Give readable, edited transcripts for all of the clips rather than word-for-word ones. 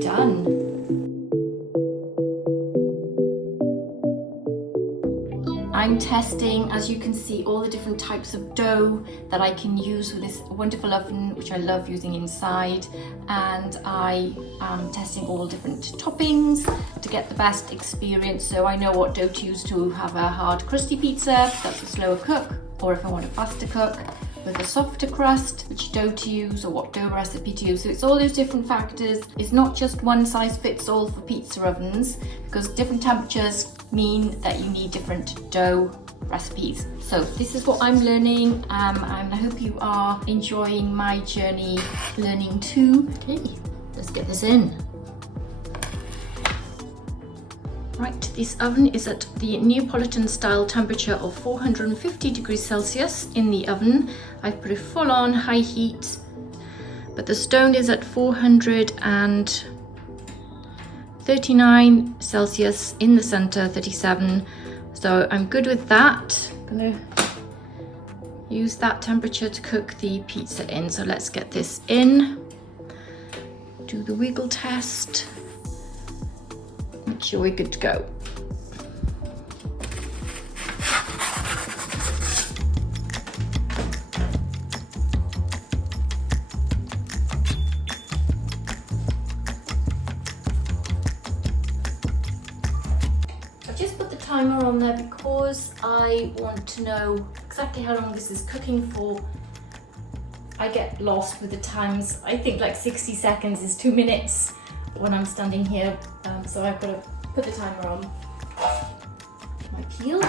Done. I'm testing, as you can see, all the different types of dough that I can use with this wonderful oven, which I love using inside. And I am testing all different toppings to get the best experience. So I know what dough to use to have a hard crusty pizza, that's a slower cook, or if I want a faster cook with a softer crust, which dough to use or what dough recipe to use. So it's all those different factors. It's not just one size fits all for pizza ovens, because different temperatures mean that you need different dough recipes. So this is what I'm learning, and I hope you are enjoying my journey learning too. Okay, let's get this in. Right, this oven is at the Neapolitan style temperature of 450 degrees Celsius in the oven. I've put it full on high heat, but the stone is at 439 Celsius in the center, 37. So I'm good with that. I'm gonna use that temperature to cook the pizza in. So let's get this in, do the wiggle test. Make sure we're good to go. I've just put the timer on there because I want to know exactly how long this is cooking for. I get lost with the times. I think like 60 seconds is 2 minutes when I'm standing here, so I've got to put the timer on. My peel.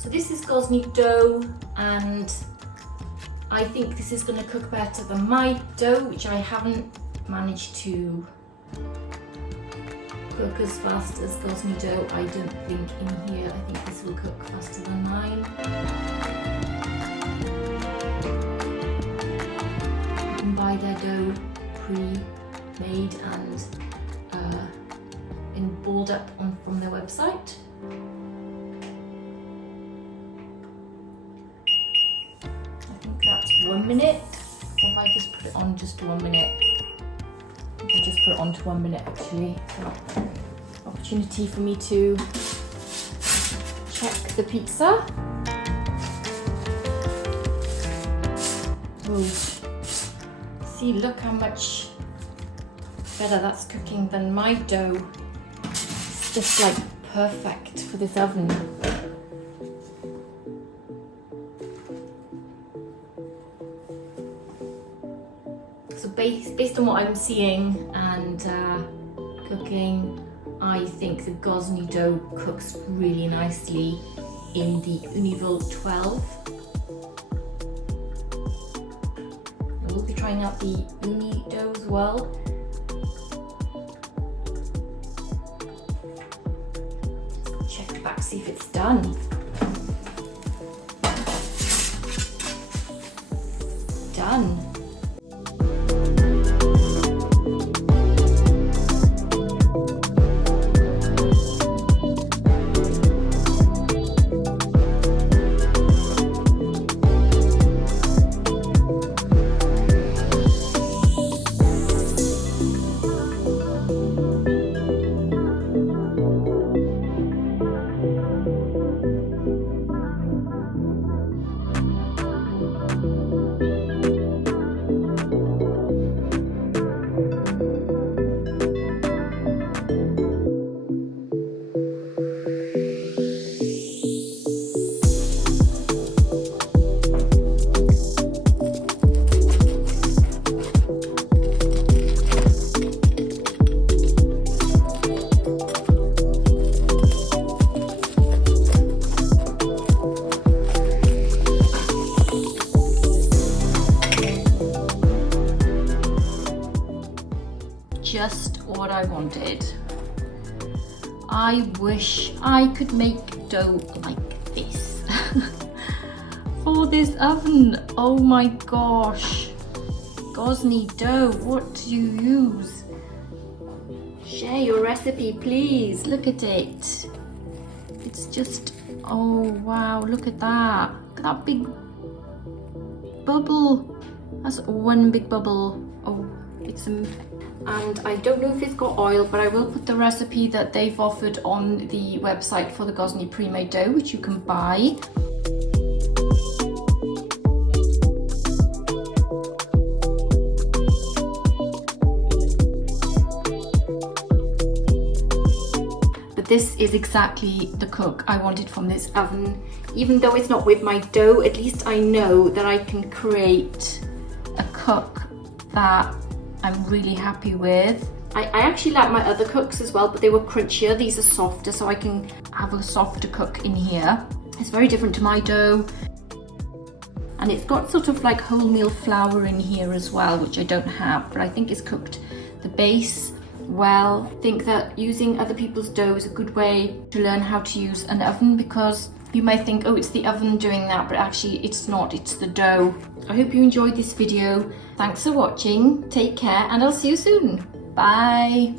So this is Gosney dough, and I think this is going to cook better than my dough, which I haven't managed to cook as fast as Gosney dough. I don't think in here. I think this will cook faster than mine. Buy their dough pre-made and balled up from their website. I think that's 1 minute. Or if I just put it on just 1 minute. I think I just put it on to 1 minute actually. So, opportunity for me to check the pizza. Oh. See, look how much better that's cooking than my dough. It's just like perfect for this oven. So based on what I'm seeing and cooking, I think the Gosney dough cooks really nicely in the Ooni Volt 12. We'll be trying out the Ooni dough as well. Just check it back, see if it's done. Done. Just what I wanted. I wish I could make dough like this for this oven. Oh my gosh. Gosney dough, what do you use? Share your recipe, please. Look at it. It's just, oh wow, look at that. Look at that big bubble. That's one big bubble. Oh, it's and I don't know if it's got oil, but I will put the recipe that they've offered on the website for the Gosney pre-made dough, which you can buy. This is exactly the cook I wanted from this oven. Even though it's not with my dough, at least I know that I can create a cook that I'm really happy with. I actually like my other cooks as well, but they were crunchier. These are softer, so I can have a softer cook in here. It's very different to my dough. And it's got sort of like wholemeal flour in here as well, which I don't have, but I think it's cooked the base well. I think that using other people's dough is a good way to learn how to use an oven, because you might think, oh, it's the oven doing that, but actually it's not, it's the dough. I hope you enjoyed this video. Thanks for watching, take care, and I'll see you soon. Bye.